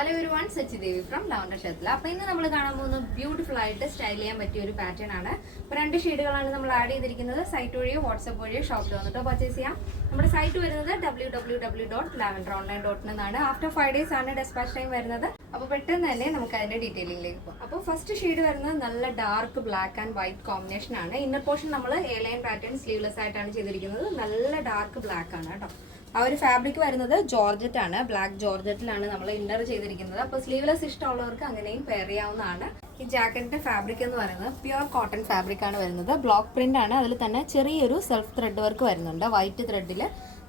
Hello everyone, Sachi Devi from Lavender Shetla. അപ്പോൾ ഇന്ന് നമ്മൾ കാണാൻ പോകുന്ന ബ്യൂട്ടിഫുൾ ആയിട്ട് സ്റ്റൈൽ ചെയ്യാൻ പറ്റിയ ഒരു പാറ്റേൺ ആണ്. അപ്പോൾ രണ്ട് ഷെയ്ഡുകളാണ് നമ്മൾ ആഡ് ചെയ്തിരിക്കുന്നത്. സൈറ്റ് വഴിയോ വാട്സ്ആപ്പ് വഴിയോ ഷോപ്പിൽ വന്നിട്ടോ പർച്ചേസ് ചെയ്യാം. നമ്മുടെ സൈറ്റ് വരുന്നത് www.lavenderonline.in എന്നാണ്. ആഫ്റ്റർ 5 days ആണ് ഡെസ്പാച്ച് ടൈം വരുന്നത്. അപ്പോൾ പെട്ടെന്ന് തന്നെ നമുക്ക് അതിന്റെ ഡീറ്റെയിലിംഗിലേക്ക് പോകാം. അപ്പോൾ ഫസ്റ്റ് ഷെയ്ഡ് വരുന്നത് നല്ല dark black and white combination ആണ്. ഇന്നർ പോർഷൻ നമ്മൾ എ ലൈൻ പാറ്റേൺ സ്ലീവ്ലെസ് ആയിട്ടാണ് ചെയ്തിരിക്കുന്നത്. നല്ല ഡാർക്ക് ബ്ലാക്ക് ആണ് കേട്ടോ. ആ ഒരു ഫാബ്രിക് വരുന്നത് ജോർജറ്റ് ആണ്. ബ്ലാക്ക് ജോർജറ്റിലാണ് നമ്മൾ ഇന്നർ ചെയ്തിരിക്കുന്നത്. അപ്പോൾ സ്ലീവ്ലെസ് ഇഷ്ടമുള്ളവർക്ക് അങ്ങനെയും പെയർ ചെയ്യാവുന്നതാണ്. ഈ ജാക്കറ്റിന്റെ ഫാബ്രിക് എന്ന് പറയുന്നത് പ്യുർ കോട്ടൺ ഫാബ്രിക് ആണ് വരുന്നത്. ബ്ലോക്ക് പ്രിന്റ് ആണ്. അതിൽ തന്നെ ചെറിയൊരു സെൽഫ് ത്രെഡ് വർക്ക് വരുന്നുണ്ട്. വൈറ്റ് ത്രെഡിൽ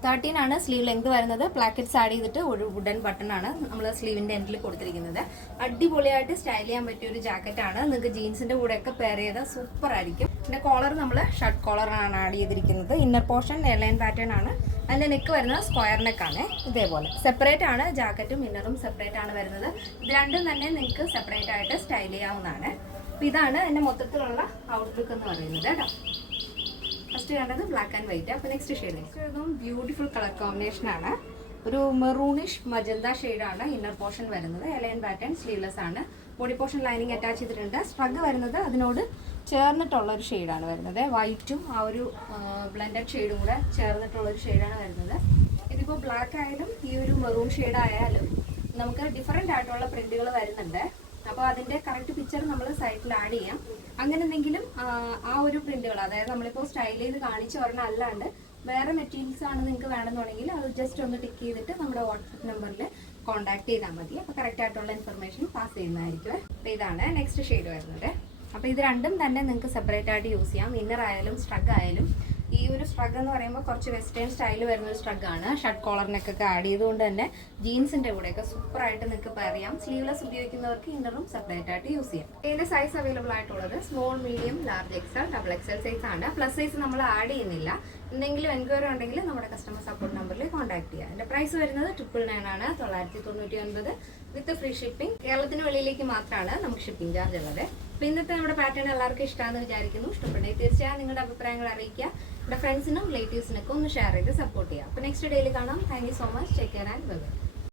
13 ആണ് സ്ലീവ് ലെങ്ത് വരുന്നത്. പ്ലാക്കറ്റ്സ് ആഡ് ചെയ്തിട്ട് ഒരു വുഡൻ ബട്ടൺ ആണ് നമ്മൾ സ്ലീവിന്റെ എൻഡിൽ കൊടുത്തിരിക്കുന്നത്. അടിപൊളിയായിട്ട് സ്റ്റൈൽ ചെയ്യാൻ പറ്റിയ ഒരു ജാക്കറ്റ് ആണ്. നിങ്ങൾക്ക് ജീൻസിന്റെ കൂടെ ഒക്കെ പെയർ ചെയ്താൽ സൂപ്പർ ആയിരിക്കും. പിന്നെ കോളർ നമ്മൾ ഷർട്ട് കോളറാണ് ആഡ് ചെയ്തിരിക്കുന്നത്. ഇന്നർ പോർഷൻ എയർലൈൻ പാറ്റേൺ ആണ്. അതിന്റെ നെക്ക് വരുന്നത് സ്ക്വയർ നെക്കാണ്. ഇതേപോലെ സെപ്പറേറ്റ് ആണ്. ജാക്കറ്റും ഇന്നറും സെപ്പറേറ്റ് ആണ് വരുന്നത്. ഇത് രണ്ടും തന്നെ നിങ്ങൾക്ക് സെപ്പറേറ്റ് ആയിട്ട് സ്റ്റൈൽ ചെയ്യാവുന്നതാണ്. അപ്പോൾ ഇതാണ് എൻ്റെ മൊത്തത്തിലുള്ള ഔട്ട്ലുക്ക് എന്ന് പറയുന്നത് കേട്ടോ. ഫസ്റ്റ് കണ്ടത് ബ്ലാക്ക് ആൻഡ് വൈറ്റ്. അപ്പോൾ next shade beautiful colour combination ആണ്. ഒരു മെറൂണിഷ് മജന്ത ഷെയ്ഡാണ് ഇന്നർ പോർഷൻ വരുന്നത്. എലൈൻ പാറ്റേൺ സ്ലീവ്ലെസ് ആണ്. ബോഡി പോർഷൻ ലൈനിങ് അറ്റാച്ച് ചെയ്തിട്ടുണ്ട്. സ്ട്രഗ് വരുന്നത് അതിനോട് ചേർന്നിട്ടുള്ള ഒരു ഷെയ്ഡാണ് വരുന്നത്. വൈറ്റും ആ ഒരു ബ്ലെൻഡഡ് ഷെയ്ഡും കൂടെ ചേർന്നിട്ടുള്ള ഒരു ഷെയ്ഡാണ് വരുന്നത്. ഇതിപ്പോൾ ബ്ലാക്ക് ആയാലും ഈ ഒരു മെറൂൺ ഷെയ്ഡ് ആയാലും നമുക്ക് ഡിഫറെൻ്റ് ആയിട്ടുള്ള പ്രിന്റുകൾ വരുന്നുണ്ട്. അപ്പോൾ അതിൻ്റെ കറക്റ്റ് പിക്ചർ നമ്മൾ സൈറ്റിൽ ആഡ് ചെയ്യാം. അങ്ങനെ എന്തെങ്കിലും ആ ഒരു പ്രിന്റുകൾ, അതായത് നമ്മളിപ്പോൾ സ്റ്റൈൽ ചെയ്ത് കാണിച്ച ഒരെണ്ണം അല്ലാണ്ട് വേറെ മെറ്റീരിയൽസ് ആണ് നിങ്ങൾക്ക് വേണമെന്നുണ്ടെങ്കിൽ അത് ജസ്റ്റ് ഒന്ന് ടിക്ക് ചെയ്തിട്ട് നമ്മുടെ വാട്സപ്പ് നമ്പറിൽ കോൺടാക്ട് ചെയ്താൽ മതി. അപ്പോൾ കറക്റ്റ് ആയിട്ടുള്ള ഇൻഫർമേഷൻ പാസ് ചെയ്യുന്നതായിരിക്കും. അപ്പോൾ ഇതാണ് നെക്സ്റ്റ് ഷെയ്ഡ് വരുന്നത്. അപ്പോൾ ഇത് രണ്ടും തന്നെ നിങ്ങൾക്ക് സെപ്പറേറ്റ് ആയിട്ട് യൂസ് ചെയ്യാം. ഇന്നർ ആയാലും സ്ട്രഗ് ആയാലും. ഈ ഒരു സ്ട്രഗ് എന്ന് പറയുമ്പോൾ കുറച്ച് വെസ്റ്റേൺ സ്റ്റൈൽ വരുന്ന ഒരു സ്ട്രഗ് ആണ്. ഷർട്ട് കോളറിനൊക്കെ ആഡ് ചെയ്തുകൊണ്ട് തന്നെ ജീൻസിൻ്റെ കൂടെയൊക്കെ സൂപ്പറായിട്ട് നിങ്ങൾക്ക് പെയർ ചെയ്യാം. സ്ലീവ്ലെസ് ഉപയോഗിക്കുന്നവർക്ക് ഇന്നറും സെപ്പറേറ്റ് ആയിട്ട് യൂസ് ചെയ്യാം. ഇതിൻ്റെ സൈസ് അവൈലബിൾ ആയിട്ടുള്ളത് small, medium, large XL, double XL size ആണ്. പ്ലസ് സൈസ് നമ്മൾ ആഡ് ചെയ്യുന്നില്ല. എന്തെങ്കിലും എൻക്വയറി ഉണ്ടെങ്കിൽ നമ്മുടെ കസ്റ്റമർ സപ്പോർട്ട് നമ്പറിൽ കോൺടാക്ട് ചെയ്യുക. എൻ്റെ പ്രൈസ് വരുന്നത് 999 ആണ്, 999 വിത്ത് ഫ്രീ ഷിപ്പിംഗ്. കേരളത്തിന് വെളിയിലേക്ക് മാത്രമാണ് നമുക്ക് ഷിപ്പിംഗ് ചാർജ് ഉള്ളത്. അപ്പോൾ ഇന്നത്തെ നമ്മുടെ പാറ്റേൺ എല്ലാവർക്കും ഇഷ്ടമാണെന്ന് വിചാരിക്കുന്നു. ഇഷ്ടപ്പെട്ടെങ്കിൽ തീർച്ചയായും നിങ്ങളുടെ അഭിപ്രായങ്ങൾ അറിയിക്കുക. എൻ്റെ ഫ്രണ്ട്സിനും റിലേറ്റീവ്സിനൊക്കെ ഒന്ന് ഷെയർ ചെയ്ത് സപ്പോർട്ട് ചെയ്യുക. അപ്പോൾ നെക്സ്റ്റ് ഡേയിൽ കാണാം. Thank you so much. Take care and bye bye.